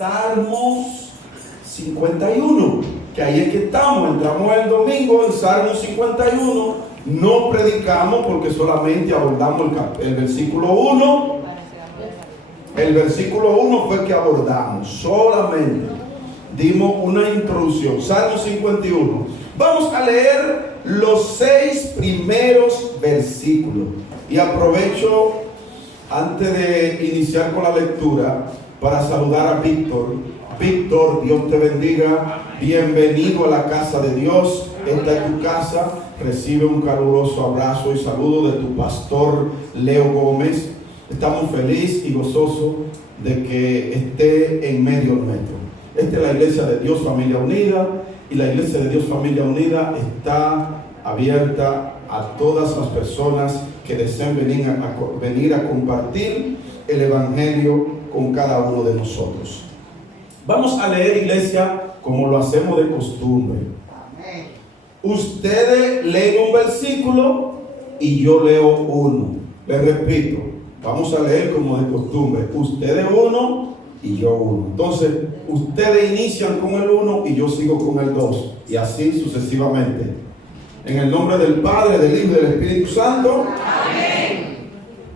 Salmo 51, que ahí es que estamos, entramos el domingo en Salmo 51, no predicamos porque solamente abordamos el versículo 1, el versículo 1 fue que abordamos, solamente dimos una introducción. Salmo 51, vamos a leer los 6 primeros versículos y aprovecho antes de iniciar con la lectura para saludar a Víctor. Víctor, Dios te bendiga. Bienvenido a la casa de Dios. Esta es tu casa. Recibe un caluroso abrazo y saludo de tu pastor Leo Gómez. Estamos felices y gozosos de que esté en medio nuestro. Esta es la Iglesia de Dios Familia Unida, y la Iglesia de Dios Familia Unida está abierta a todas las personas que deseen venir a compartir el Evangelio con cada uno de nosotros. Vamos a leer, iglesia, como lo hacemos de costumbre. Amén. Ustedes leen un versículo y yo leo uno. Les repito, vamos a leer como de costumbre. Ustedes uno y yo uno. Entonces, ustedes inician con el 1 y yo sigo con el 2. Y así sucesivamente. En el nombre del Padre, del Hijo y del Espíritu Santo. Amén.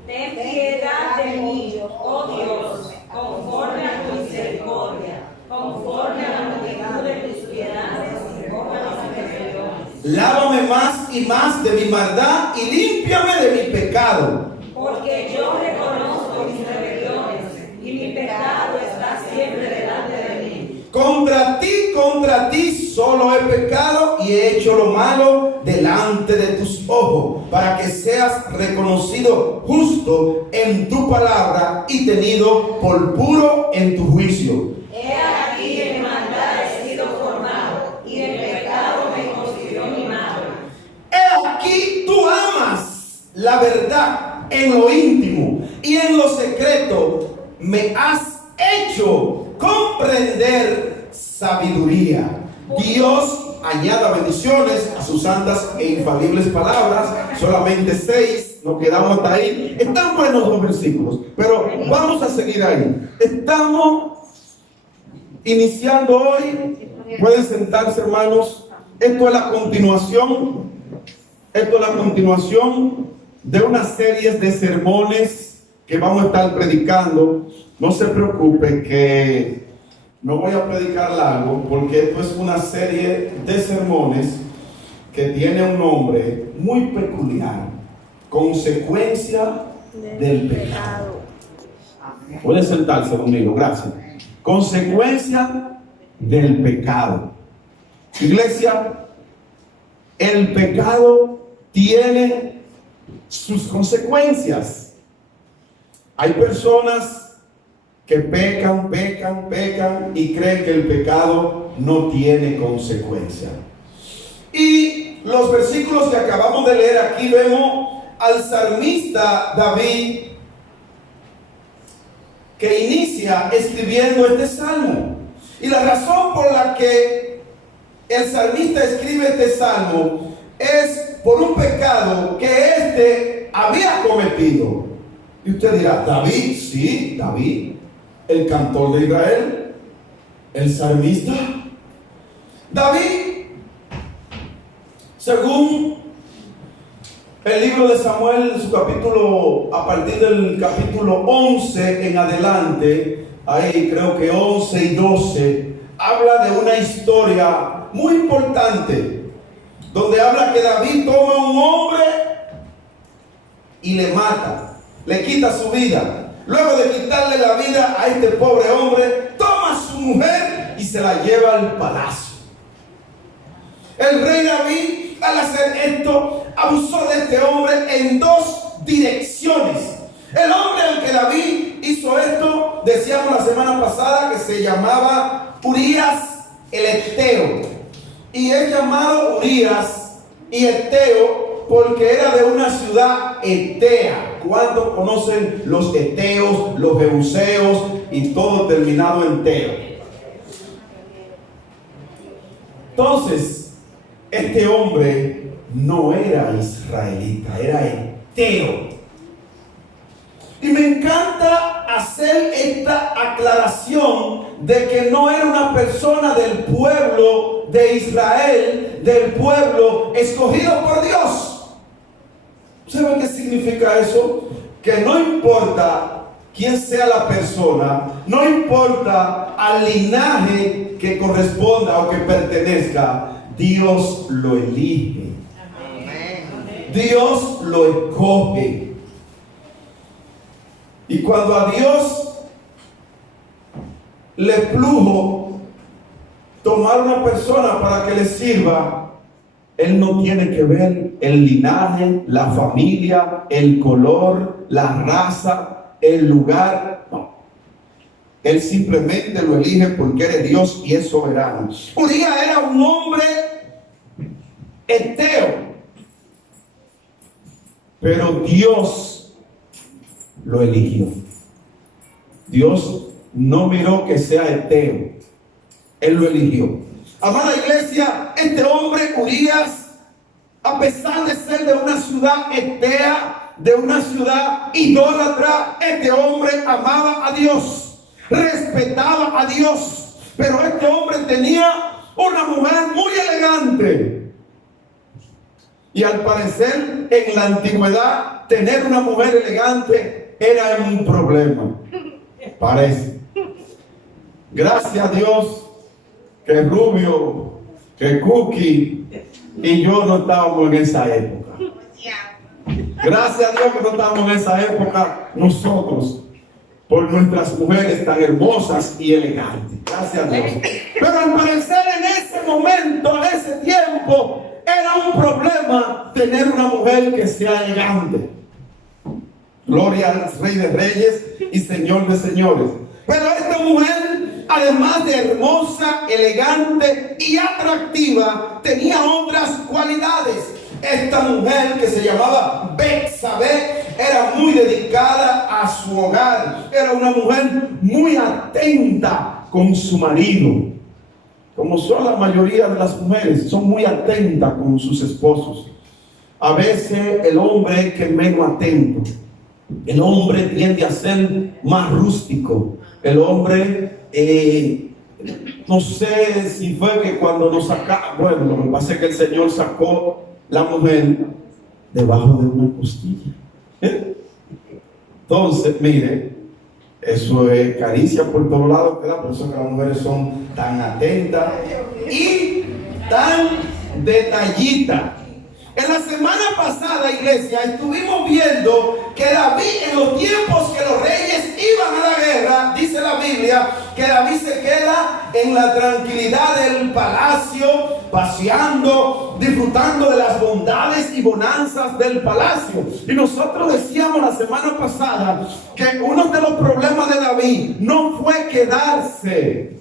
Ten piedad de mí, oh Dios, conforme a tu misericordia, conforme a la multitud de tus piedades y conforme a mis rebeliones. Lávame más y más de mi maldad y límpiame de mi pecado. Porque yo reconozco mis rebeliones y mi pecado está siempre delante de mí. Contra ti solo he pecado y he hecho lo malo delante de tus ojos, para que seas reconocido justo en tu palabra y tenido por puro en tu juicio. He aquí en maldad he sido formado y en pecado me concibió mi madre. He aquí tú amas la verdad en lo íntimo y en lo secreto me has hecho comprender sabiduría. Dios añada bendiciones a sus santas e infalibles palabras. Solamente 6, nos quedamos hasta ahí. Están buenos los versículos, pero vamos a seguir ahí. Estamos iniciando hoy. Pueden sentarse, hermanos. Esto es la continuación. Esto es la continuación de una serie de sermones que vamos a estar predicando. No se preocupe que no voy a predicar largo, porque esto es una serie de sermones que tiene un nombre muy peculiar: consecuencia del pecado. Puede sentarse conmigo, gracias. Consecuencia del pecado. Iglesia, el pecado tiene sus consecuencias. Hay personas que pecan y creen que el pecado no tiene consecuencia. Y los versículos que acabamos de leer aquí, vemos al salmista David que inicia escribiendo este salmo. Y la razón por la que el salmista escribe este salmo es por un pecado que éste había cometido. Y usted dirá, David, sí, David, el cantor de Israel, el salmista. David, según el libro de Samuel, en su capítulo, a partir del capítulo 11 en adelante, ahí creo que 11 y 12, habla de una historia muy importante, donde habla que David toma a un hombre y le mata, le quita su vida. Luego de quitarle la vida a este pobre hombre, toma a su mujer y se la lleva al palacio. El rey David, al hacer esto, abusó de este hombre en 2 direcciones. El hombre al que David hizo esto, decíamos la semana pasada, que se llamaba Urías el Eteo. Y es llamado Urías y Eteo porque era de una ciudad etea. ¿Cuántos conocen los eteos, los jebuseos y todo terminado en teo? Entonces, este hombre no era israelita, era eteo. Y me encanta hacer esta aclaración de que no era una persona del pueblo de Israel, del pueblo escogido por Dios. ¿Sabe qué significa eso? Que no importa quién sea la persona, no importa al linaje que corresponda o que pertenezca, Dios lo elige. Dios lo escoge. Y cuando a Dios le plujo tomar una persona para que le sirva, Él no tiene que ver el linaje, la familia, el color, la raza, el lugar. No. Él simplemente lo elige porque eres Dios y es soberano. Urías era un hombre eteo, pero Dios lo eligió. Dios no miró que sea eteo, Él lo eligió. Amada iglesia, este hombre Urías, a pesar de ser de una ciudad etea, de una ciudad idólatra, este hombre amaba a Dios, respetaba a Dios, pero este hombre tenía una mujer muy elegante. Y al parecer en la antigüedad tener una mujer elegante era un problema. Parece. Gracias a Dios que Rubio, que Cookie y yo no estábamos en esa época. Gracias a Dios que no estábamos en esa época nosotros, por nuestras mujeres tan hermosas y elegantes. Gracias a Dios. Pero al parecer en ese momento, en ese tiempo, era un problema tener una mujer que sea elegante. Gloria al Rey de Reyes y Señor de Señores. Pero esta mujer, además de hermosa, elegante y atractiva, tenía otras cualidades. Esta mujer, que se llamaba Betsabé, era muy dedicada a su hogar. Era una mujer muy atenta con su marido. Como son la mayoría de las mujeres, son muy atentas con sus esposos. A veces el hombre que es menos atento. El hombre tiende a ser más rústico. El hombre, no sé si fue que cuando nos saca, bueno, lo que pasa es que el Señor sacó la mujer debajo de una costilla. Entonces, mire, eso es caricia por todos lados, ¿verdad? Por eso que las mujeres son tan atentas y tan detallistas. En la semana pasada, iglesia, estuvimos viendo que David, en los tiempos que los reyes iban a la guerra, dice la Biblia, que David se queda en la tranquilidad del palacio, paseando, disfrutando de las bondades y bonanzas del palacio. Y nosotros decíamos la semana pasada que uno de los problemas de David no fue quedarse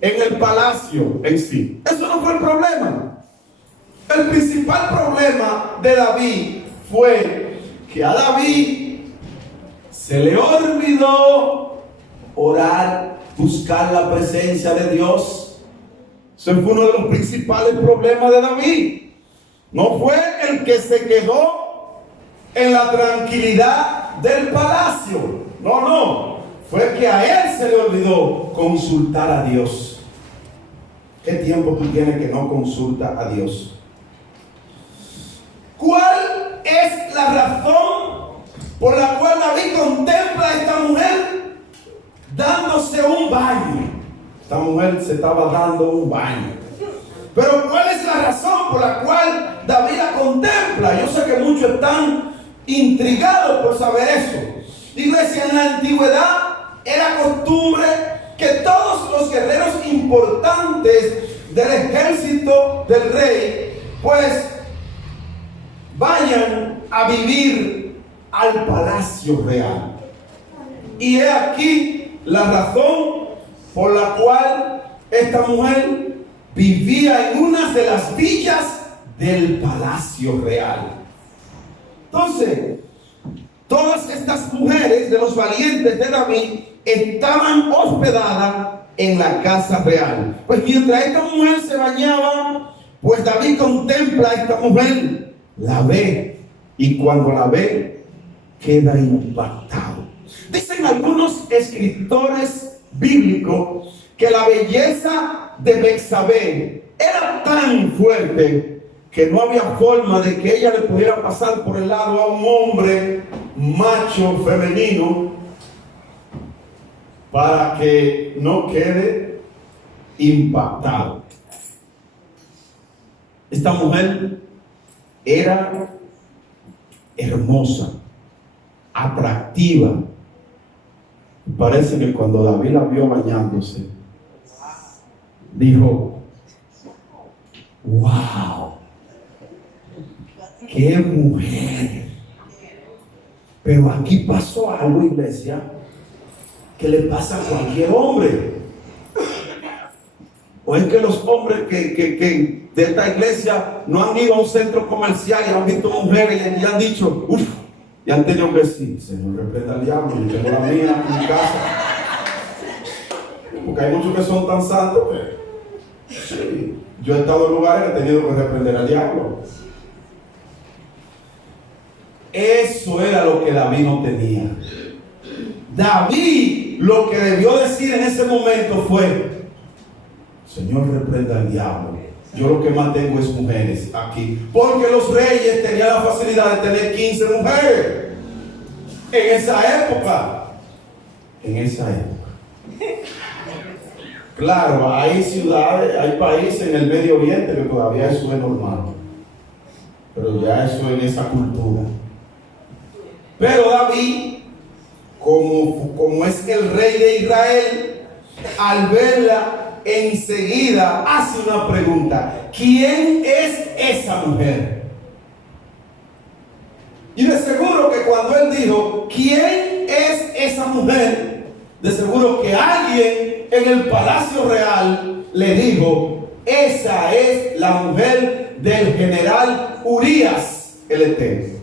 en el palacio en sí. Eso no fue el problema. El principal problema de David fue que a David se le olvidó orar, buscar la presencia de Dios. Ese fue uno de los principales problemas de David. No fue el que se quedó en la tranquilidad del palacio. No. Fue que a él se le olvidó consultar a Dios. ¿Qué tiempo tú tienes que no consulta a Dios? ¿Cuál es la razón por la cual David contempla a esta mujer dándose un baño? Esta mujer se estaba dando un baño. Pero ¿cuál es la razón por la cual David la contempla? Yo sé que muchos están intrigados por saber eso. Iglesia, en la antigüedad era costumbre que todos los guerreros importantes del ejército del rey, pues, vayan a vivir al palacio real. Y he aquí la razón por la cual esta mujer vivía en una de las villas del palacio real. Entonces, todas estas mujeres de los valientes de David estaban hospedadas en la casa real. Pues mientras esta mujer se bañaba, pues David contempla a esta mujer, la ve, y cuando la ve queda impactado. Dicen algunos escritores bíblico que la belleza de Betsabé era tan fuerte que no había forma de que ella le pudiera pasar por el lado a un hombre macho femenino para que no quede impactado. Esta mujer era hermosa, atractiva. Parece que cuando David la vio bañándose, dijo: wow, qué mujer. Pero aquí pasó algo, iglesia, que le pasa a cualquier hombre. O es que los hombres que de esta iglesia no han ido a un centro comercial y han visto mujeres y han dicho: uff, y han tenido que decir: Señor, reprenda al diablo, yo tengo la mía en mi casa. Porque hay muchos que son tan santos que sí, yo he estado en lugares que he tenido que reprender al diablo. Eso era lo que David no tenía. David lo que debió decir en ese momento fue: Señor, reprenda al diablo. Yo lo que más tengo es mujeres aquí. Porque los reyes tenían la facilidad de tener 15 mujeres. En esa época. Claro, hay ciudades, hay países en el Medio Oriente que todavía eso es normal. Pero ya eso en esa cultura. Pero David, como es el rey de Israel, al verla, enseguida hace una pregunta: ¿quién es esa mujer? Y de seguro que cuando él dijo ¿quién es esa mujer?, de seguro que alguien en el palacio real le dijo: esa es la mujer del general Urías el Eteo.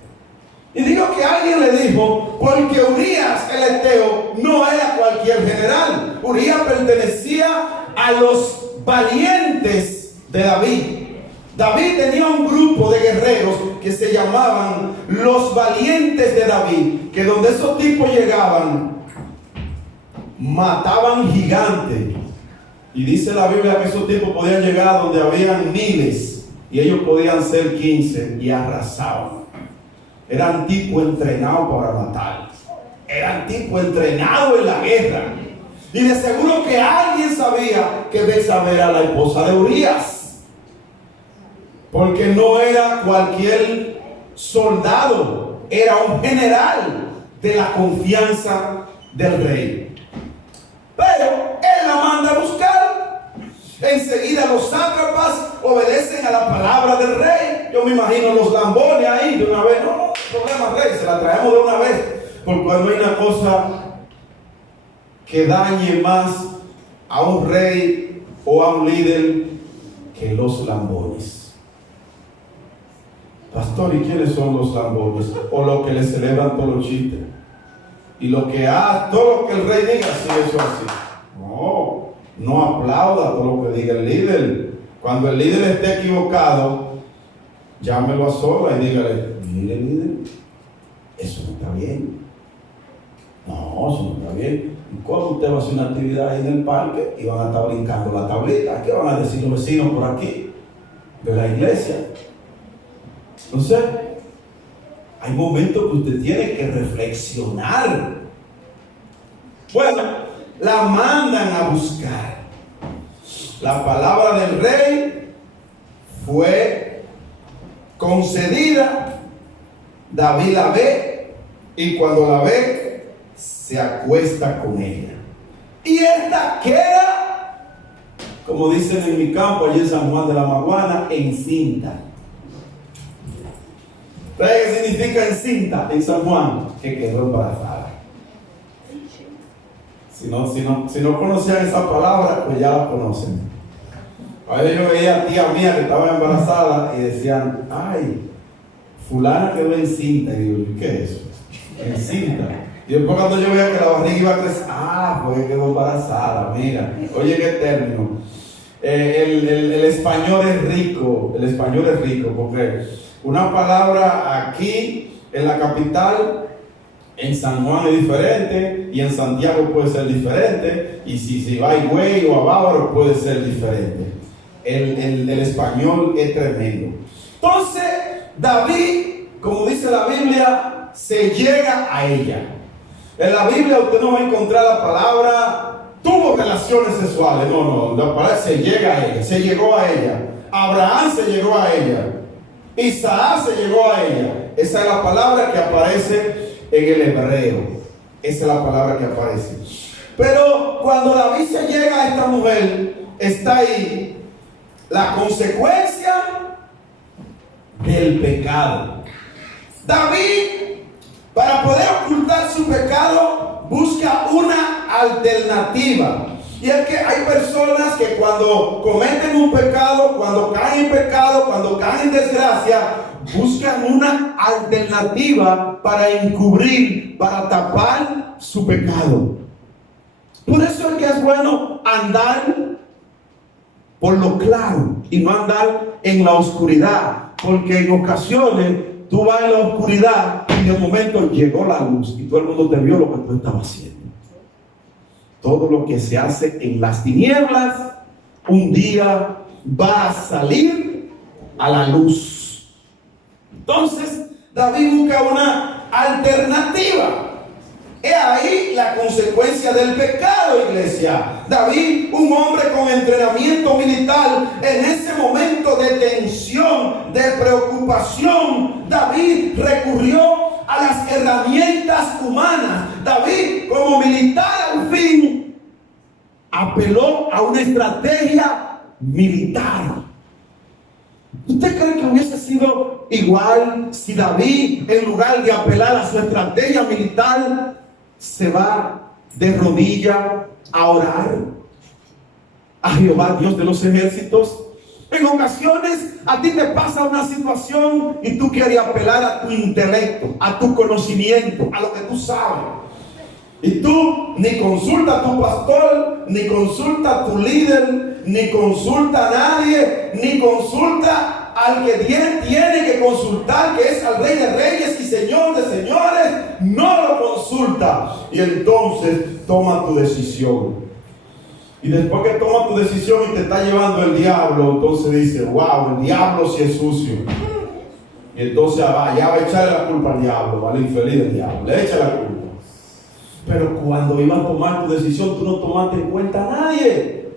Y digo que alguien le dijo porque Urías el Eteo no era cualquier general. Urías pertenecía a los valientes de David. David tenía un grupo de guerreros que se llamaban los valientes de David, que donde esos tipos llegaban, mataban gigantes. Y dice la Biblia que esos tipos podían llegar donde habían miles y ellos podían ser 15 y arrasaban. Eran tipos entrenados para matar. Eran tipos entrenados en la guerra. Y de seguro que alguien sabía que Betsabé era la esposa de Urías. Porque no era cualquier soldado, era un general de la confianza del rey. Pero él la manda a buscar. Enseguida los sátrapas obedecen a la palabra del rey. Yo me imagino los lambones ahí de una vez. No, problema, rey, se la traemos de una vez. Porque cuando hay una cosa que dañe más a un rey o a un líder que los lambones. Pastor, ¿y quiénes son los lambones? O los que le celebran todos los chistes. Y lo que todo lo que el rey diga, sí, eso así. No aplauda todo lo que diga el líder. Cuando el líder esté equivocado, llámelo a sola y dígale: mire, líder, eso no está bien. No, eso no está bien. ¿Y cuando usted va a hacer una actividad ahí en el parque y van a estar brincando la tablita? ¿Qué van a decir los vecinos por aquí de la iglesia? Entonces, hay momentos que usted tiene que reflexionar. Bueno, la mandan a buscar. La palabra del rey fue concedida. David la ve y cuando la ve se acuesta con ella. Y esta queda, como dicen en mi campo allí en San Juan de la Maguana, encinta. ¿Sabes qué significa encinta en San Juan? Que quedó embarazada. Si no conocían esa palabra, pues ya la conocen. A veces yo veía a tía mía que estaba embarazada y decían: ay, fulana quedó encinta. Y digo: ¿qué es eso? Encinta. Y después cuando yo veía que la barriga iba a crecer, porque quedó embarazada, mira. Oye, qué término. El español es rico. El español es rico porque una palabra aquí en la capital En San Juan es diferente, y en Santiago puede ser diferente, y si va a Higüey o a Bávaro puede ser diferente. El español es tremendo. Entonces, David, como dice la Biblia, se llega a ella. En la Biblia usted no va a encontrar la palabra tuvo relaciones sexuales. No, la palabra se llega a ella, se llegó a ella. Abraham se llegó a ella. Isaac se llegó a ella. Esa es la palabra que aparece en el hebreo. Esa es la palabra que aparece. Pero cuando David se llega a esta mujer, está ahí la consecuencia del pecado. David, para poder ocultar su pecado, busca una alternativa. Y es que hay personas que cuando cometen un pecado, cuando caen en pecado, cuando caen en desgracia, buscan una alternativa para encubrir, para tapar su pecado. Por eso es que es bueno andar por lo claro y no andar en la oscuridad, porque en ocasiones tú vas en la oscuridad y de momento llegó la luz y todo el mundo te vio lo que tú estabas haciendo. Todo lo que se hace en las tinieblas, un día va a salir a la luz. Entonces, David busca una alternativa. He ahí la consecuencia del pecado, iglesia. David, un hombre con entrenamiento militar, en ese momento de tensión, de preocupación, David recurrió a las herramientas humanas. David, como militar al fin, apeló a una estrategia militar. ¿Usted cree que hubiese sido igual si David, en lugar de apelar a su estrategia militar, se va de rodillas a orar a Jehová, Dios de los ejércitos? En ocasiones a ti te pasa una situación y tú quieres apelar a tu intelecto, a tu conocimiento, a lo que tú sabes. Y tú ni consulta a tu pastor, ni consulta a tu líder, ni consulta a nadie, ni consulta al que tiene que consultar, que es al Rey de Reyes y Señor de Señores. No lo consulta. Y entonces toma tu decisión. Y después que toma tu decisión y te está llevando el diablo, entonces dice, wow, el diablo sí es sucio. Y entonces ya va a echarle la culpa al diablo, al infeliz del diablo, le echa la culpa. Pero cuando ibas a tomar tu decisión, tú no tomaste en cuenta a nadie.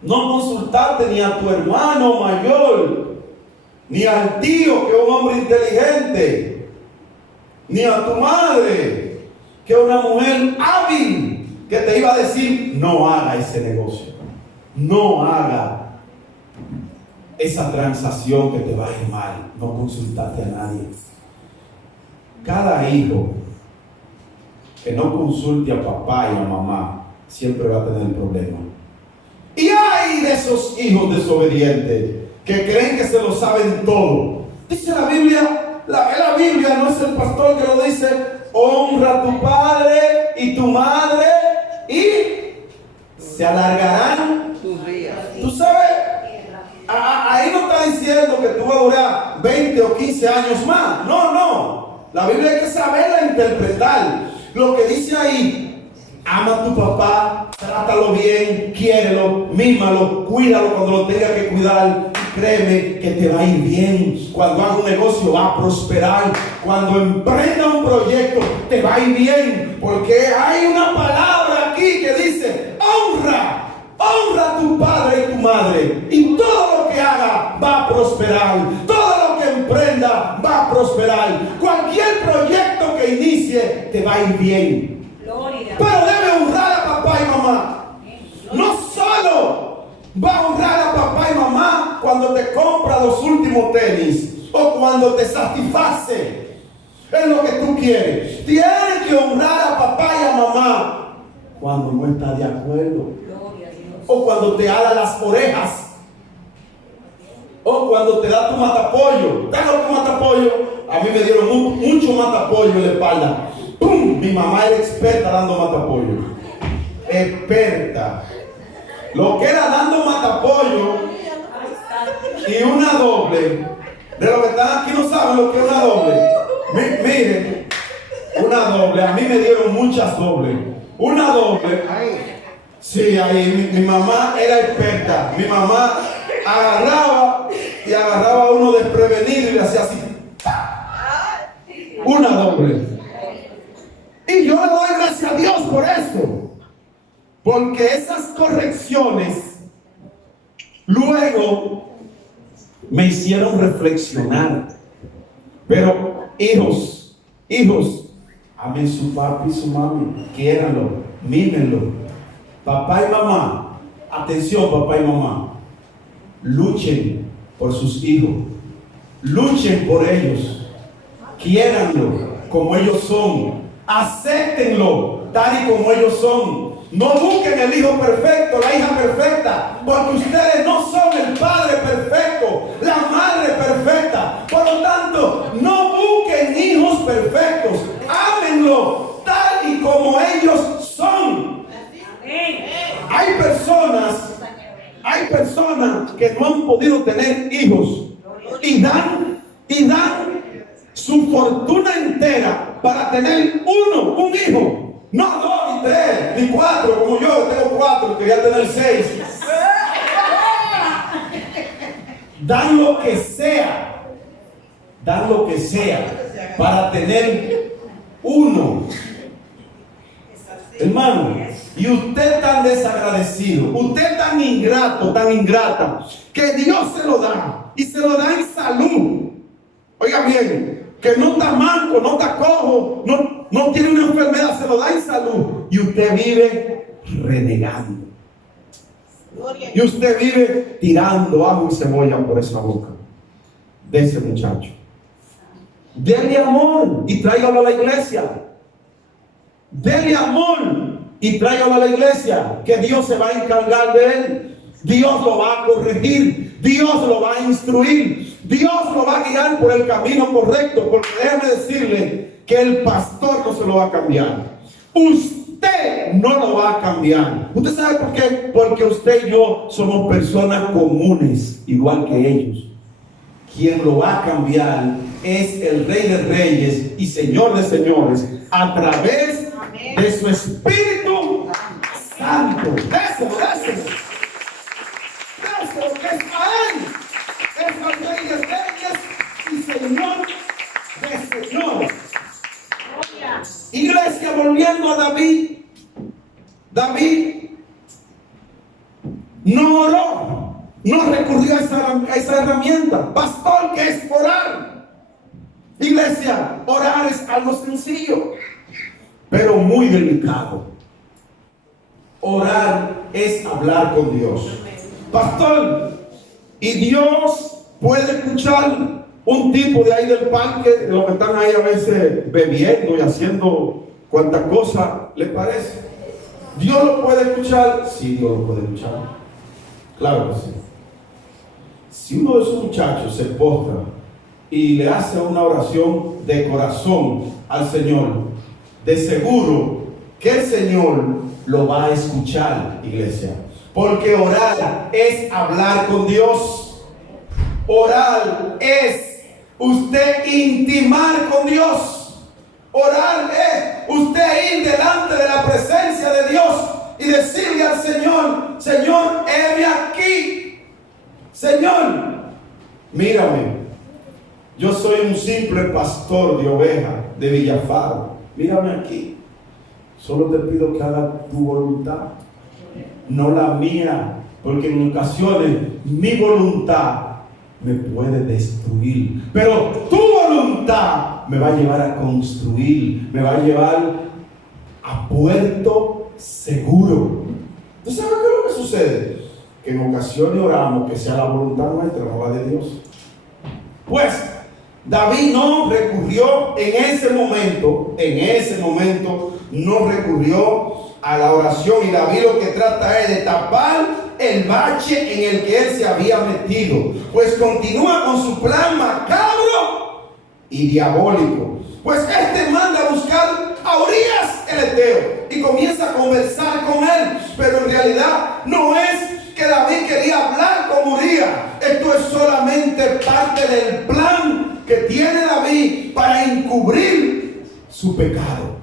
No consultaste ni a tu hermano mayor, ni al tío, que es un hombre inteligente, ni a tu madre, que es una mujer hábil, que te iba a decir, no haga ese negocio, no haga esa transacción que te va a ir mal. No consultaste a nadie. Cada hijo que no consulte a papá y a mamá siempre va a tener problemas. Y hay de esos hijos desobedientes que creen que se lo saben todo. Dice la Biblia, la Biblia no es el pastor que lo dice, honra a tu padre y tu madre y se alargarán tus días. Tú sabes, ahí no está diciendo que tú vas a durar 20 o 15 años más. No. La Biblia hay que saberla interpretar. Lo que dice ahí, ama a tu papá, trátalo bien, quiérelo, mímalo, cuídalo cuando lo tenga que cuidar. Créeme que te va a ir bien. Cuando haga un negocio va a prosperar. Cuando emprenda un proyecto te va a ir bien. Porque hay una palabra aquí que dice, honra a tu padre y tu madre. Y todo lo que haga va a prosperar. Todo lo que emprenda va a prosperar. Cualquier proyecto que inicie te va a ir bien. Gloria. Pero debe honrar a papá y mamá. No solo va a honrar a papá y mamá cuando te compra los últimos tenis o cuando te satisface en lo que tú quieres. Tienes que honrar a papá y a mamá cuando no estás de acuerdo, o cuando te ala las orejas, o cuando te da tu matapollo. ¿Sabes tu matapollo? A mí me dieron mucho matapollo en la espalda. ¡Pum! Mi mamá era experta dando matapollo. Experta. Lo que era dando matapollo y una doble. De los que están aquí no saben lo que es una doble. Miren, Una doble. A mí me dieron muchas dobles. Una doble. Sí, ahí mi mamá era experta. Mi mamá agarraba a uno desprevenido y le hacía así. Una doble. Y yo le doy gracias a Dios por eso. Porque esas correcciones luego me hicieron reflexionar. Pero hijos, amen su papi y su mami, quiéranlo, mímenlo. Papá y mamá, atención papá y mamá, luchen por sus hijos, luchen por ellos, quiéranlo como ellos son, acéptenlo tal y como ellos son. No busquen el hijo perfecto, la hija perfecta, porque ustedes no son el padre perfecto, la madre perfecta. Por lo tanto, no busquen hijos perfectos, ámenlo tal y como ellos son. Hay personas que no han podido tener hijos y dan su fortuna entera para tener un hijo. No 2, ni 3, ni 4, como yo tengo 4, quería tener 6. Dan lo que sea para tener uno. Hermano, y usted tan desagradecido, usted tan ingrato, tan ingrata, que Dios se lo da, y se lo da en salud. Oiga bien, que no está manco, no está cojo, no tiene una enfermedad, se lo da en salud, y usted vive renegando. Y usted vive tirando ajo y cebolla por esa boca de ese muchacho. Dele amor y tráigalo a la iglesia. Dele amor y tráigalo a la iglesia, que Dios se va a encargar de él. Dios lo va a corregir, Dios lo va a instruir, Dios lo va a guiar por el camino correcto, porque déjeme decirle que el pastor no se lo va a cambiar. Usted no lo va a cambiar. ¿Usted sabe por qué? Porque usted y yo somos personas comunes, igual que ellos. Quien lo va a cambiar es el Rey de Reyes y Señor de Señores, a través de su Espíritu Santo. Déselo, que es a Él. Es el Rey de Reyes y Señor de Señores. Iglesia, volviendo a David. David no oró, no recurrió a esa herramienta. Pastor, ¿qué es orar? Iglesia, orar es algo sencillo, pero muy delicado. Orar es hablar con Dios. Pastor, y Dios puede escuchar un tipo de ahí del parque, de los que están ahí a veces bebiendo y haciendo cuantas cosas le parece. ¿Dios lo puede escuchar? Sí, Dios lo puede escuchar. Claro que sí. Si uno de esos muchachos se postra y le hace una oración de corazón al Señor, de seguro que el Señor lo va a escuchar, iglesia. Porque orar es hablar con Dios. Orar es usted intimar con Dios. Orar es usted ir delante de la presencia de Dios y decirle al Señor: Señor, heme aquí. Señor, mírame. Yo soy un simple pastor de ovejas de Villafaro. Mírame aquí. Solo te pido que haga tu voluntad, no la mía, porque en ocasiones mi voluntad me puede destruir, pero tu voluntad me va a llevar a construir, me va a llevar a puerto seguro. ¿Tú sabes qué es lo que sucede? Que en ocasiones oramos que sea la voluntad nuestra, no la de Dios. Pues David no recurrió en ese momento no recurrió a la oración, y David lo que trata es de tapar el bache en el que él se había metido, pues continúa con su plan macabro y diabólico. Pues este manda a buscar a Urías el Eteo y comienza a conversar con él, pero en realidad no es que David quería hablar con Urías. Esto es solamente parte del plan que tiene David para encubrir su pecado.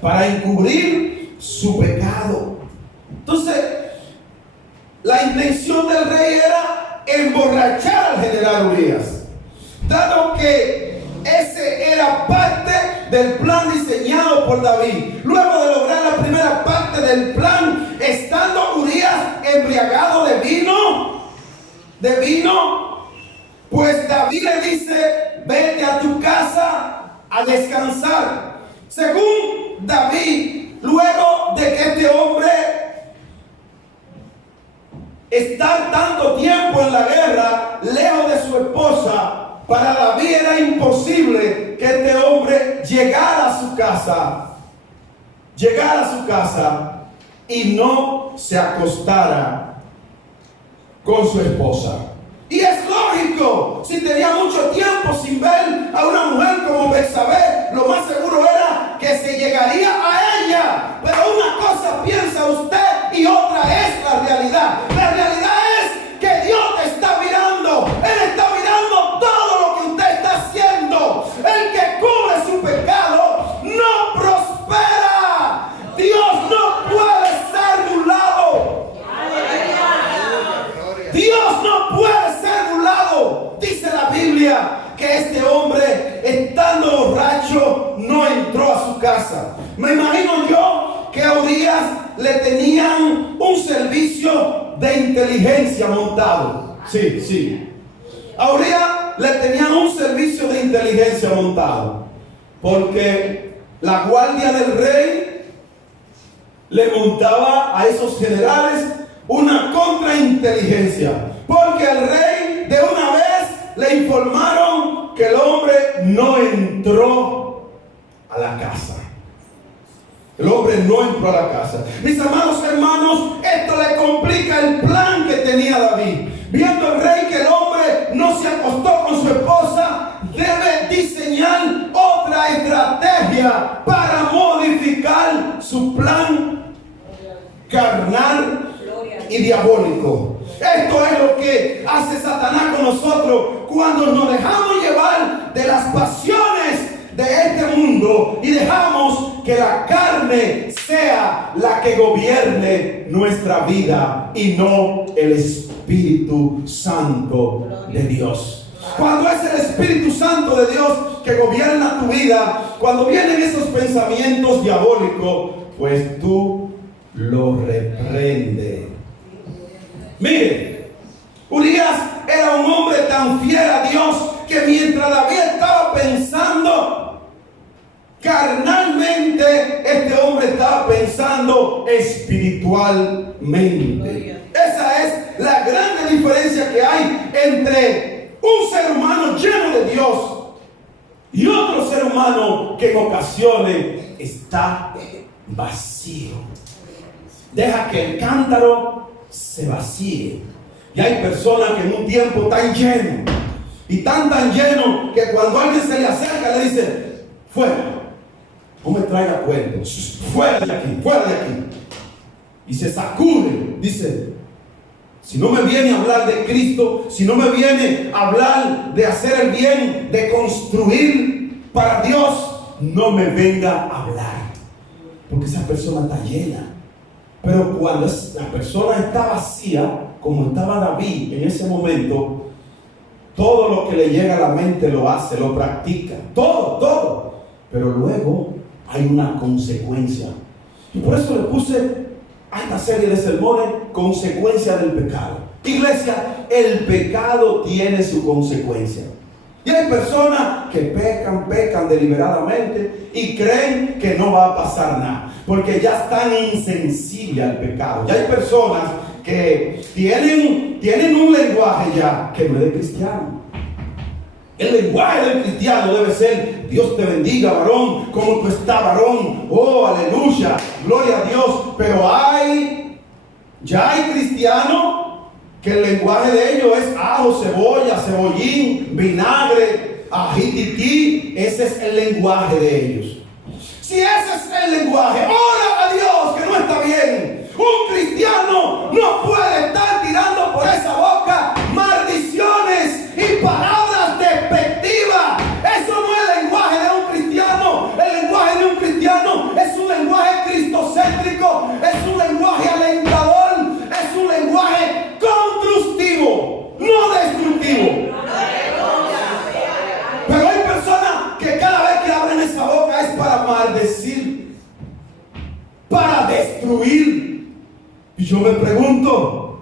Para encubrir su pecado. Entonces, la intención del rey era emborrachar al general Urías, dado que ese era parte del plan diseñado por David. Luego de lograr la primera parte del plan, estando Urías embriagado de vino, pues David le dice: vete a tu casa a descansar. Según David, luego de que este hombre estar tanto tiempo en la guerra, lejos de su esposa, para David era imposible que este hombre llegara a su casa y no se acostara con su esposa. Y es lógico, si tenía mucho tiempo sin ver a una mujer como Betsabé, lo más seguro era que se llegaría a ella. Pero una cosa piensa usted y otra es la realidad. La realidad es que Dios te está mirando. Él está mirando todo lo que usted está haciendo. El que cubre su pecado no prospera. Dios no puede ser burlado. Dios no puede ser burlado. Dice la Biblia que este hombre, estando borracho, no entró a su casa. Me imagino yo que a Urías le tenían un servicio de inteligencia montado. Sí. A Urías le tenían un servicio de inteligencia montado, porque la guardia del rey le montaba a esos generales una contrainteligencia, porque al rey de una vez le informaron que el hombre no entró a la casa. El hombre no entró a la casa. Mis amados hermanos, esto le complica el plan que tenía David. Viendo el rey que el hombre no se acostó con su esposa, debe diseñar otra estrategia para modificar su plan carnal y diabólico. Esto es lo que hace Satanás con nosotros cuando nos dejamos llevar de las pasiones de este mundo y dejamos que la carne sea la que gobierne nuestra vida y no el Espíritu Santo de Dios. Cuando es el Espíritu Santo de Dios que gobierna tu vida, cuando vienen esos pensamientos diabólicos, pues tú lo reprendes. Mire, Urías era un hombre tan fiel a Dios que mientras David estaba pensando carnalmente, este hombre estaba pensando espiritualmente. Esa es la grande diferencia que hay entre un ser humano lleno de Dios y otro ser humano que en ocasiones está vacío. Deja que el cántaro se vacíe. Y hay personas que en un tiempo están llenos, y tan llenos que cuando alguien se le acerca le dice: fuera, no me traiga cuentos, fuera de aquí. Y se sacude, dice: si no me viene a hablar de Cristo, si no me viene a hablar de hacer el bien, de construir para Dios, no me venga a hablar, porque esa persona está llena. Pero cuando la persona está vacía, como estaba David en ese momento, todo lo que le llega a la mente lo hace, lo practica, todo. Pero luego hay una consecuencia. Y por eso le puse a esta serie de sermones: consecuencia del pecado. Iglesia, el pecado tiene su consecuencia. Y hay personas que pecan deliberadamente y creen que no va a pasar nada, porque ya están insensibles al pecado. Ya hay personas que tienen un lenguaje ya que no es de cristiano. El lenguaje del cristiano debe ser: Dios te bendiga, varón, como tú estás, varón, oh, aleluya, gloria a Dios. Pero ya hay cristianos que el lenguaje de ellos es ajo, cebolla, cebollín, vinagre, ajitití. Ese es el lenguaje de ellos. Si ese es el lenguaje, ora a Dios que no está bien. Un cristiano no puede estar tirando por esa boca maldiciones y palabras despectivas. Eso no es el lenguaje de un cristiano. Y yo me pregunto,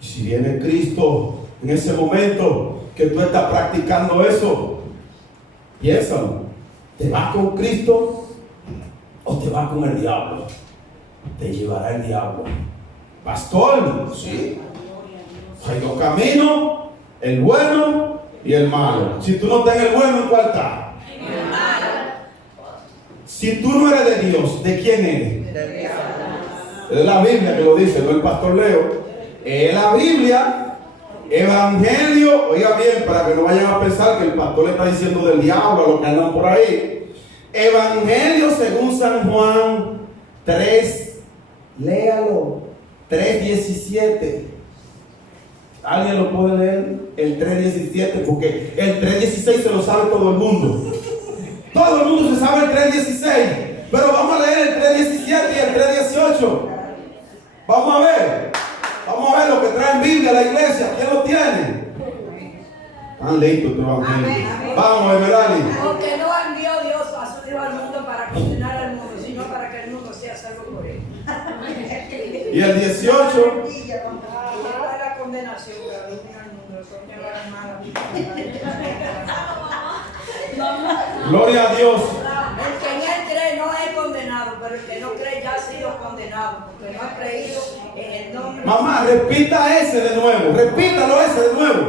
¿y si viene Cristo en ese momento que tú estás practicando eso? Piénsalo, ¿te vas con Cristo o te vas con el diablo? Te llevará el diablo. Pastor, sí. Hay dos caminos, el bueno y el malo. Si tú no estás en el bueno, ¿en cuál estás? Si tú no eres de Dios, ¿de quién eres? Es la Biblia que lo dice, no el pastor Leo. Es la Biblia, Evangelio. Oiga bien, para que no vayan a pensar que el pastor le está diciendo del diablo a los que andan por ahí. Evangelio según San Juan 3, léalo, 3:17. ¿Alguien lo puede leer? El 3:17, porque el 3:16 se lo sabe todo el mundo. Todo el mundo se sabe el 3:16, pero vamos a leer el 3:17 y el 3:18. Vamos a ver lo que trae en Biblia la iglesia. ¿Quién lo tiene? Están listos tu evangelio. Vamos, Emerali. Porque no envió Dios a su Hijo al mundo para condenar al mundo, sino para que el mundo sea salvo por él. Y el 18. La condenación que viene al mundo, son llevar mala. Gloria a Dios. El que en él cree no es condenado, pero el que no cree ya ha sido condenado, porque no ha creído en el nombre. Mamá, repita ese de nuevo. Repítalo ese de nuevo.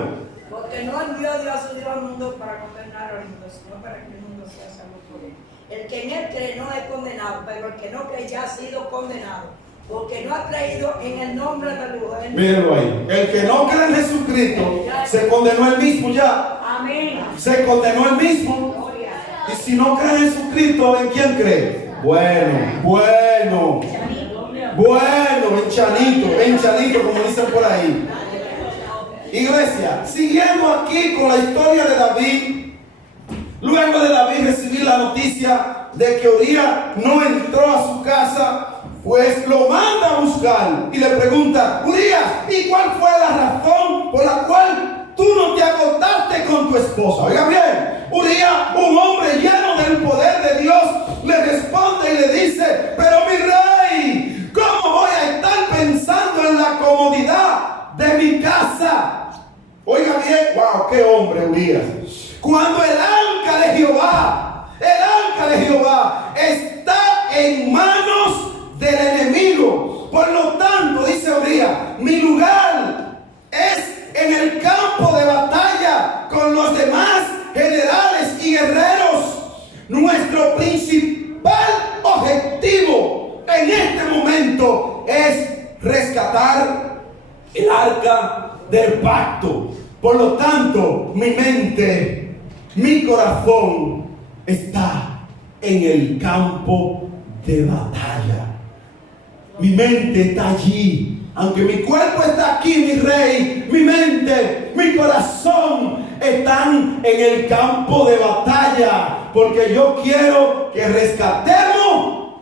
Porque no envió Dios a su Hijo al mundo para condenar al mundo, sino para que el mundo sea salvo por él. El que en él cree no es condenado, pero el que no cree ya ha sido condenado, porque no ha creído en el nombre del Hijo. Mírenlo ahí. El que no cree en Jesucristo se condenó él mismo ya. Amén. Se condenó él mismo. Y si no cree en Jesucristo, ¿en quién cree? Bueno, en chanito, como dicen por ahí. Iglesia, siguiendo aquí con la historia de David, luego de David recibir la noticia de que Urías no entró a su casa, pues lo manda a buscar y le pregunta: Urías, ¿y cuál fue la razón por la cual tú no te acostaste con tu esposa? Oiga bien, Urías, un hombre lleno del poder de Dios, le responde y le dice: pero mi rey, ¿cómo voy a estar pensando en la comodidad de mi casa? Oiga bien, wow, qué hombre Urías. Cuando el arca de Jehová está en manos del enemigo. Por lo tanto, dice Urías, mi lugar es en el campo de batalla con los demás generales y guerreros. Nuestro principal objetivo en este momento es rescatar el arca del pacto. Por lo tanto, mi mente, mi corazón está en el campo de batalla. Mi mente está allí. Aunque mi cuerpo está aquí, mi rey, mi mente, mi corazón están en el campo de batalla. Porque yo quiero que rescatemos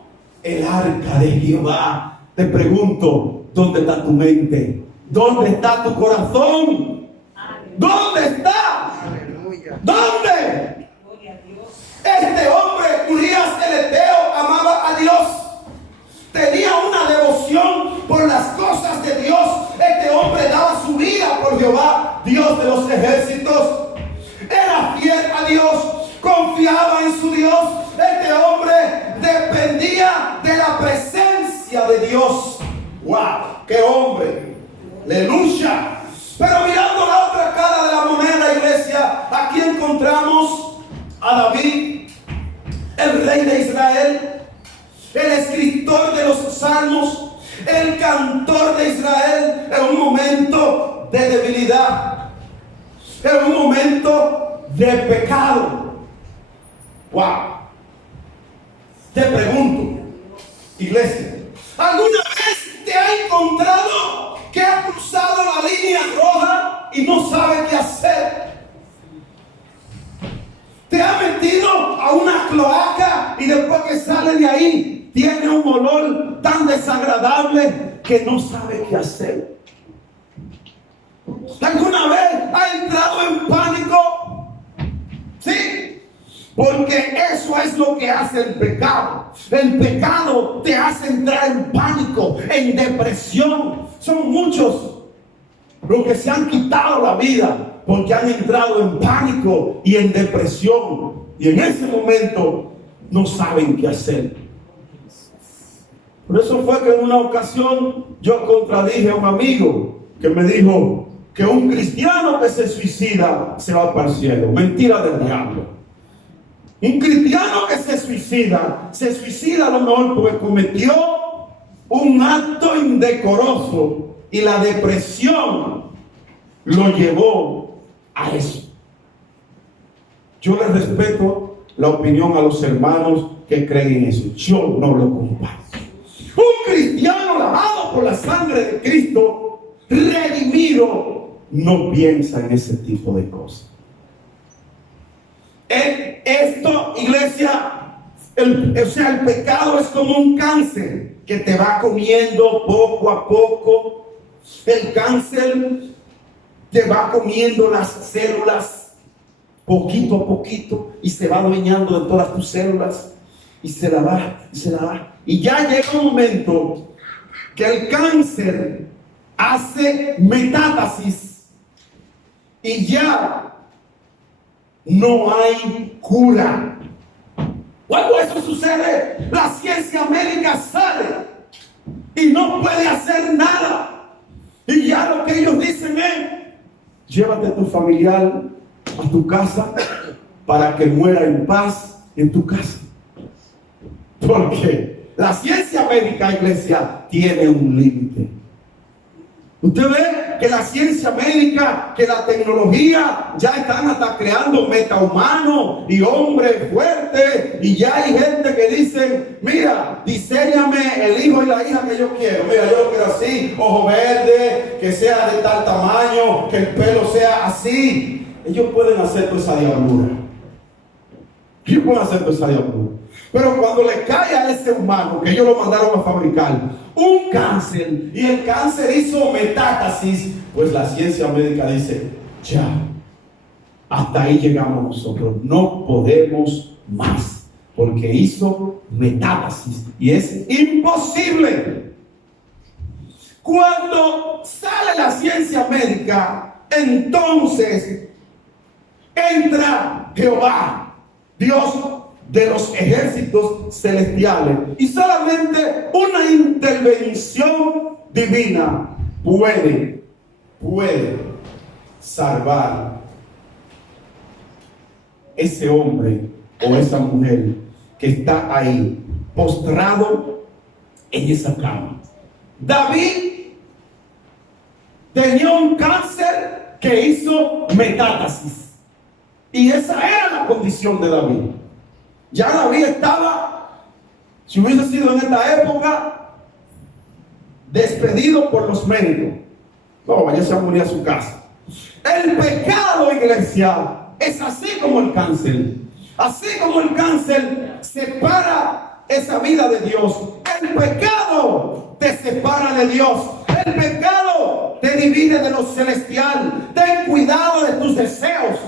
el arca de Jehová. Te pregunto, ¿dónde está tu mente? ¿Dónde está tu corazón? ¿Dónde está? ¿Dónde? Este hombre, Urías el Eteo, amaba a Dios. Tenía una devoción por las cosas de Dios. Este hombre daba su vida por Jehová, Dios de los ejércitos. Era fiel a Dios, confiaba en su Dios. Este hombre dependía de la presencia de Dios. ¡Wow! ¡Qué hombre! ¡Aleluya! Pero mirando la otra cara de la moneda, iglesia, aquí encontramos a David, el rey de Israel, el escritor de los salmos, el cantor de Israel, en un momento de debilidad, en un momento de pecado. ¡Wow! Te pregunto, iglesia, ¿alguna vez te ha encontrado que ha cruzado la línea roja y no sabe qué hacer? Te ha metido a una cloaca y después que sale de ahí tiene un olor tan desagradable que no sabe qué hacer. ¿Alguna vez ha entrado en pánico? Sí. Porque eso es lo que hace el pecado. El pecado te hace entrar en pánico, en depresión. Son muchos los que se han quitado la vida porque han entrado en pánico y en depresión. Y en ese momento no saben qué hacer. Por eso fue que en una ocasión yo contradije a un amigo que me dijo que un cristiano que se suicida se va para el cielo. Mentira del diablo. Un cristiano que se suicida a lo mejor porque cometió un acto indecoroso y la depresión lo llevó a eso. Yo le respeto la opinión a los hermanos que creen en eso. Yo no lo comparto. Un cristiano lavado por la sangre de Cristo, redimido, no piensa en ese tipo de cosas. Esto, iglesia, el pecado es como un cáncer que te va comiendo poco a poco. El cáncer te va comiendo las células poquito a poquito y se va adueñando de todas tus células y se la va. Y ya llega un momento que el cáncer hace metástasis y ya no hay cura. Cuando eso sucede, la ciencia médica sale y no puede hacer nada. Y ya lo que ellos dicen es: llévate a tu familiar a tu casa para que muera en paz en tu casa. Porque la ciencia médica, iglesia, tiene un límite. Usted ve que la ciencia médica, que la tecnología ya están hasta creando metahumanos y hombres fuertes, y ya hay gente que dice: mira, diséñame el hijo y la hija que yo quiero. Mira, yo lo quiero así, ojo verde, que sea de tal tamaño, que el pelo sea así. Ellos pueden hacer toda esa diablura. Pero cuando le cae a ese humano, que ellos lo mandaron a fabricar, un cáncer, y el cáncer hizo metástasis, pues la ciencia médica dice: ya, hasta ahí llegamos nosotros, no podemos más, porque hizo metástasis y es imposible. Cuando sale la ciencia médica, entonces entra Jehová, Dios de los ejércitos celestiales, y solamente una intervención divina puede salvar ese hombre o esa mujer que está ahí postrado en esa cama. David tenía un cáncer que hizo metástasis, y esa era la condición de David. Ya David estaba, si hubiese sido en esta época, despedido por los médicos. No, vaya a morir a su casa. El pecado, iglesia, es así como el cáncer. Así como el cáncer separa esa vida de Dios, el pecado te separa de Dios. El pecado te divide de lo celestial. Ten cuidado de tus deseos,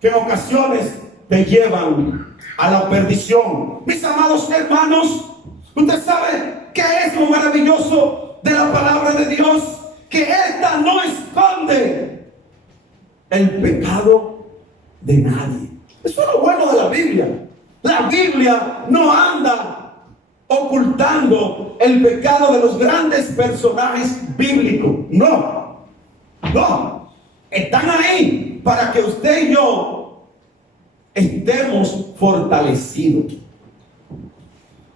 que en ocasiones te llevan a la perdición. Mis amados hermanos, usted sabe qué es lo maravilloso de la palabra de Dios, que esta no esconde el pecado de nadie. Eso es lo bueno de la Biblia. La Biblia no anda ocultando el pecado de los grandes personajes bíblicos. No. Están ahí para que usted y yo estemos fortalecidos.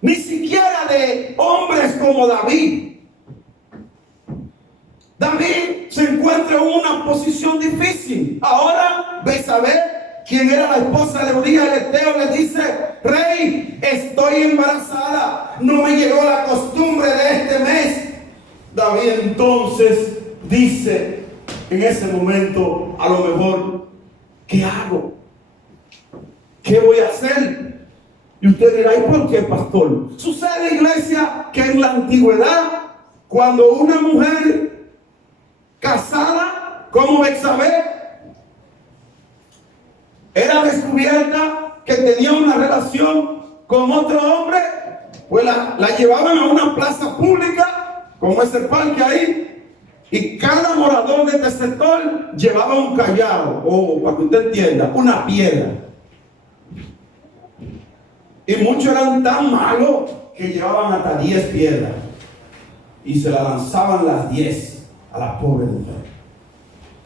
Ni siquiera de hombres como David. David se encuentra en una posición difícil. Ahora Betsabé, quien era la esposa de Urías el Eteo, le dice: rey, estoy embarazada, no me llegó la costumbre de este mes. David entonces dice en ese momento, a lo mejor, ¿qué hago? ¿Qué voy a hacer? Y usted dirá: ¿y por qué, pastor? Sucede, iglesia, que en la antigüedad, cuando una mujer casada como Betsabé era descubierta, que tenía una relación con otro hombre, pues la llevaban a una plaza pública, como ese parque ahí, y cada morador de este sector llevaba un callado, o para que usted entienda, una piedra. Y muchos eran tan malos que llevaban hasta 10 piedras y se la lanzaban las 10 a la pobre mujer.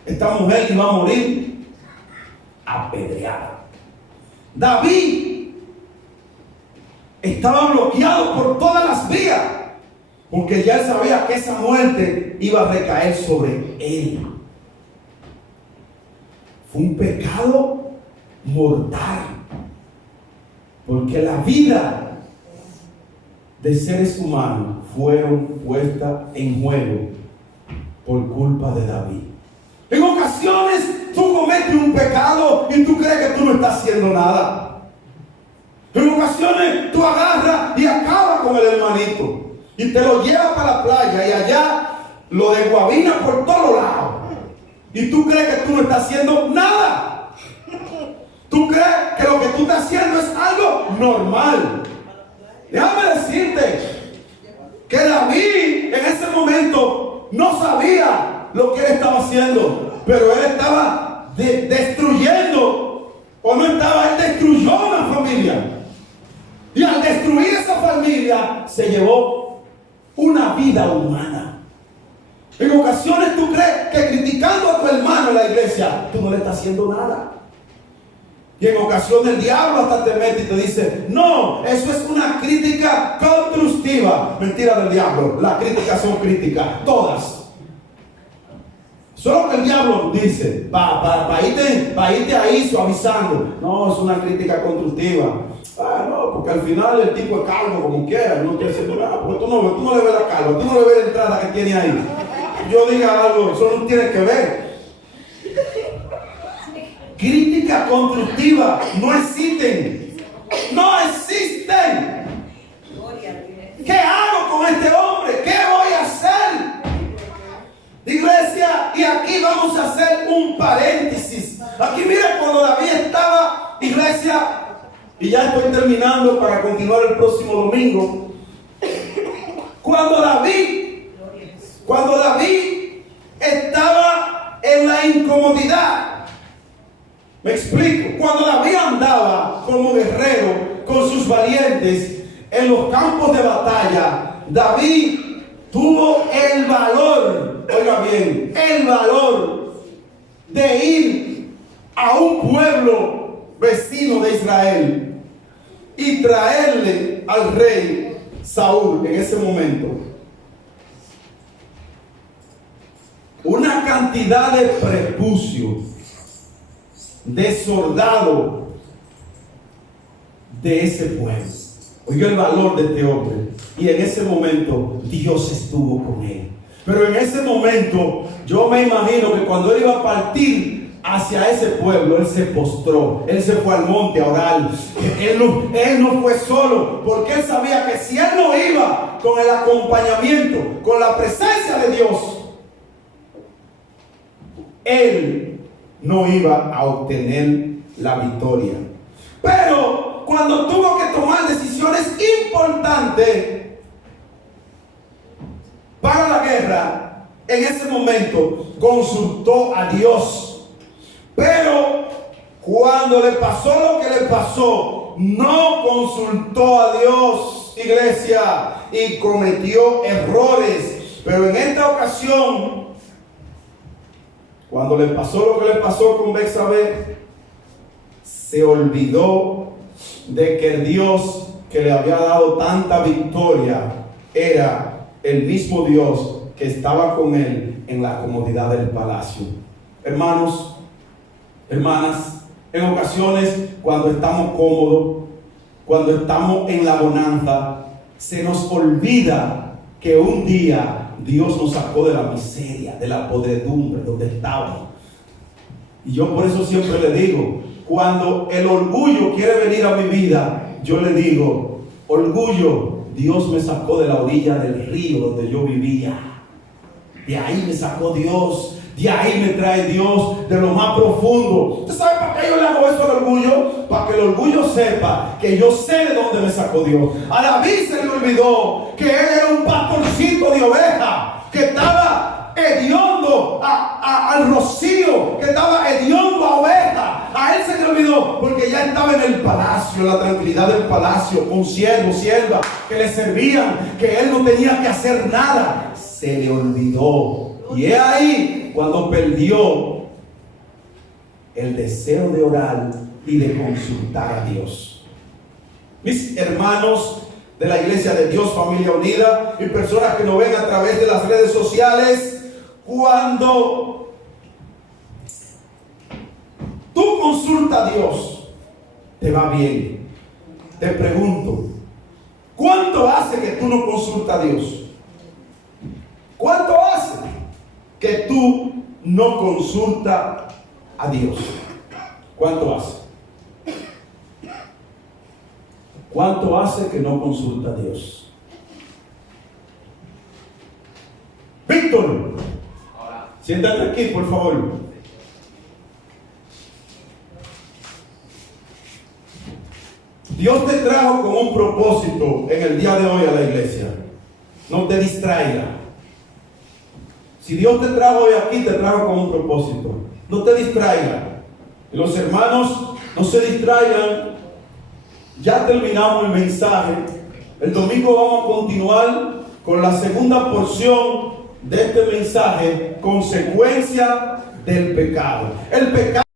Esta mujer iba a morir apedreada. David estaba bloqueado por todas las vías, porque ya él sabía que esa muerte iba a recaer sobre él. Fue un pecado mortal, porque la vida de seres humanos fueron puestas en juego por culpa de David. En ocasiones tú cometes un pecado y tú crees que tú no estás haciendo nada. En ocasiones tú agarras y acabas con el hermanito y te lo llevas para la playa y allá lo desguabinas por todos lados. Y tú crees que tú no estás haciendo nada. Tú crees que lo que tú estás haciendo es algo normal. Déjame decirte que David en ese momento no sabía lo que él estaba haciendo, pero él estaba destruyendo, o no estaba, él destruyó una familia. Y al destruir esa familia se llevó una vida humana. En ocasiones tú crees que criticando a tu hermano en la iglesia tú no le estás haciendo nada. Y en ocasiones el diablo hasta te mete y te dice: no, eso es una crítica constructiva. Mentira del diablo, las críticas son críticas, todas. Solo que el diablo dice, para irte ahí suavizando. No, es una crítica constructiva. No, porque al final el tipo es calvo como quiera, no estoy haciendo nada. Porque tú no le ves la calva, tú no le ves la entrada que tiene ahí. Yo diga algo, eso no tiene que ver. Crítica constructiva no existen. No existen. ¿Qué hago con este hombre? ¿Qué voy a hacer? Iglesia, y aquí vamos a hacer un paréntesis. Aquí mire, cuando David estaba, iglesia, y ya estoy terminando para continuar el próximo domingo. Cuando David estaba en la incomodidad, me explico, cuando David andaba como guerrero con sus valientes en los campos de batalla, David tuvo el valor, oiga bien, el valor de ir a un pueblo vecino de Israel y traerle al rey Saúl en ese momento una cantidad de prepucio, de soldado de ese pueblo. Oiga el valor de este hombre. Y en ese momento Dios estuvo con él. Pero en ese momento yo me imagino que cuando él iba a partir hacia ese pueblo, él se postró, él se fue al monte a orar. Él no fue solo, porque él sabía que si él no iba con el acompañamiento, con la presencia de Dios, él no iba a obtener la victoria. Pero cuando tuvo que tomar decisiones importantes para la guerra, en ese momento consultó a Dios. Pero cuando le pasó lo que le pasó, no consultó a Dios, iglesia, y cometió errores. Pero en esta ocasión, cuando le pasó lo que le pasó con Betsabé, se olvidó de que el Dios que le había dado tanta victoria era el mismo Dios que estaba con él en la comodidad del palacio. Hermanos, hermanas, en ocasiones cuando estamos cómodos, cuando estamos en la bonanza, se nos olvida que un día Dios nos sacó de la miseria, de la podredumbre donde estábamos. Y yo por eso siempre le digo, cuando el orgullo quiere venir a mi vida, yo le digo: orgullo, Dios me sacó de la orilla del río donde yo vivía. De ahí me sacó Dios. De ahí me trae Dios, de lo más profundo. ¿Usted sabe para qué yo le hago eso al orgullo? Para que el orgullo sepa que yo sé de dónde me sacó Dios. A David se le olvidó que él era un pastorcito de oveja, que estaba hediondo al rocío, que estaba hediondo a oveja. A él se le olvidó porque ya estaba en el palacio, en la tranquilidad del palacio, con siervos, siervas que le servían, que él no tenía que hacer nada. Se le olvidó. Y es ahí cuando perdió el deseo de orar y de consultar a Dios. Mis hermanos de la Iglesia de Dios, Familia Unida, y personas que nos ven a través de las redes sociales, cuando tú consultas a Dios, te va bien. Te pregunto, ¿cuánto hace que tú no consultas a Dios? ¿Cuánto hace que tú no consultas a Dios? ¿Cuánto hace? ¿Cuánto hace que no consulta a Dios? Víctor, siéntate aquí, por favor. Dios te trajo con un propósito en el día de hoy a la iglesia. No te distraiga. Si Dios te trajo hoy aquí, te trajo con un propósito. No te distraiga. Y los hermanos, no se distraigan. Ya terminamos el mensaje. El domingo vamos a continuar con la segunda porción de este mensaje, consecuencia del pecado. El pecado